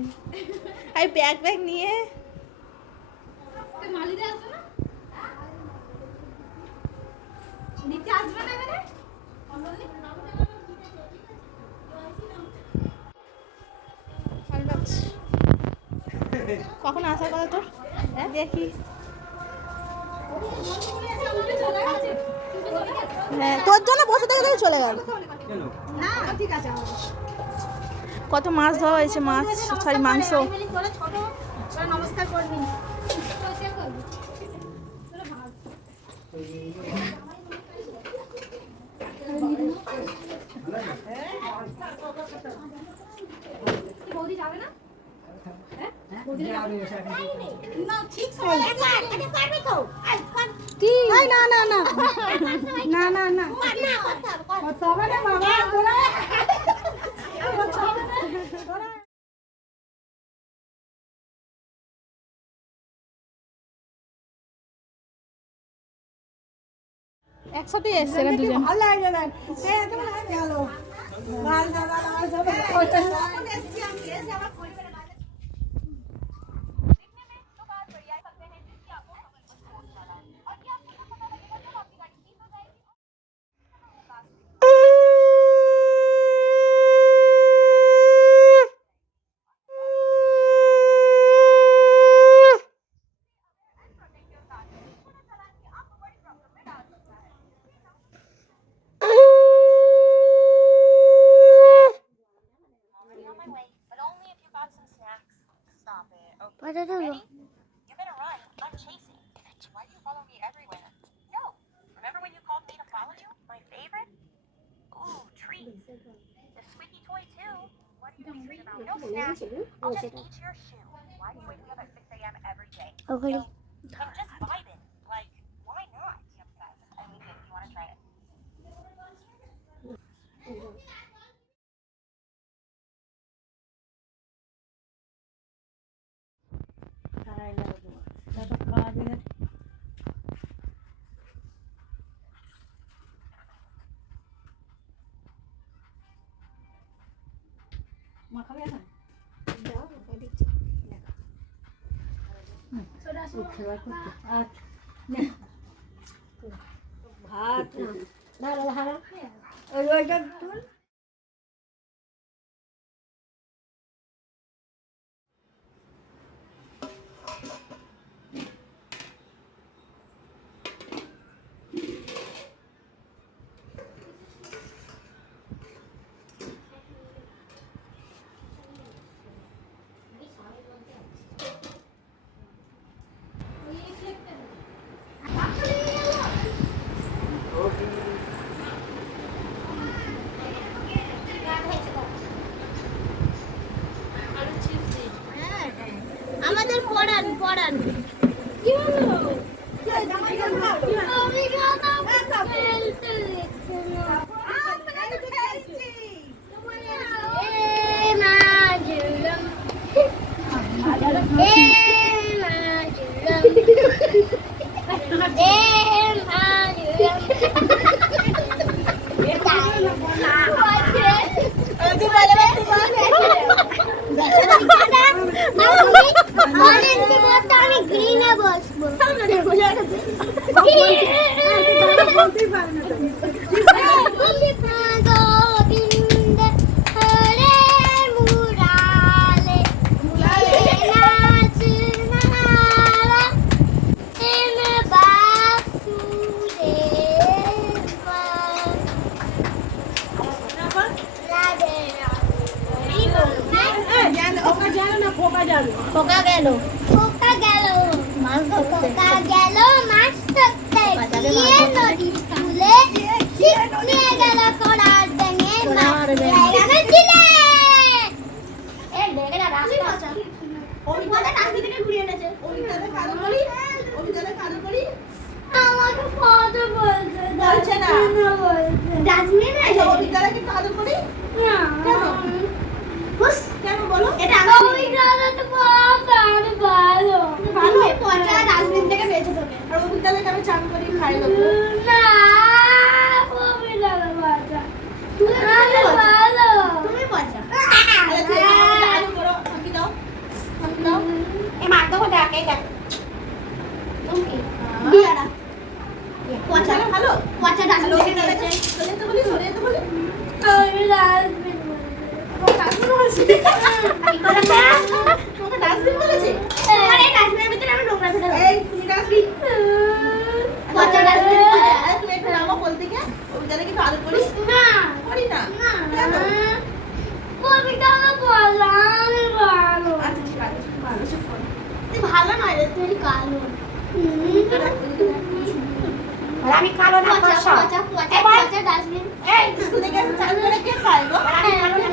আছে। আর ব্যাগ নিয়ে কখন আসার কথা তোর? দেখি হ্যাঁ তোর জন্য বসে থেকে চলে গেল। কত মাছ ধরা হয়েছে, মাছ সরি মাংস। নমস্কার করবি বৌদি যাবে না? একসাথে এসছে না দুজন। ভালো লাগে না You better run. I'm chasing. Why do you follow me everywhere? Yo, remember when you called me to follow you? My favorite? Ooh, treats. The squeaky toy too. What are you treating about? No snacks. I'll just eat your shoe. Why do you wake me up at 6 a.m. every day? Okay. Yo, I'm just vibing. Like, why not? I mean, if you want to try it. ভাত ওইটা তুল আমাদের পড়ান পড়ান কি হলো আমি গানা খেলতে দেখছি না এ মাজলুম এ মাজলুম এ খোকা গেল মাছ ধরতে গিয়ে নদীর কূলে ছিপ নিয়ে গেল কড়ার ডেঙে মাছ ধরেছিলে এ ডেঙেটা রাস্তা ওইখানে রাস্তা থেকে ঘুরিয়ে এনেছে ওইখানে কালো করি আমাকে কথা বলছে না ডাস্টবিন আছে ওইখানে কালো করি না বুঝ কেন বলো এটা আমি তো ভালো পচা ডাস্টবিন থেকে বেঁচে থাকে আর ওই বিদ্যালয়ে আমি চান করি খাই লোক না ওই বিদ্যালয়ে পচা তুমি ভালো তুমি পচা আরে আলু করো আমি দাও তোদেরকে একটু আদর করি না করি না না কেন? কবিতাটা বলো আমি ভালো আচ্ছা ঠিক আছে ভালো চুপ কর তুই ভালো নয় রে তুই কালো আর আমি কালো না পচা ফর্সা। পচা পচা এবার পচা ডাস্টবিন এই স্কুল থেকে চাল করে কে খায় গো আমি ভালো না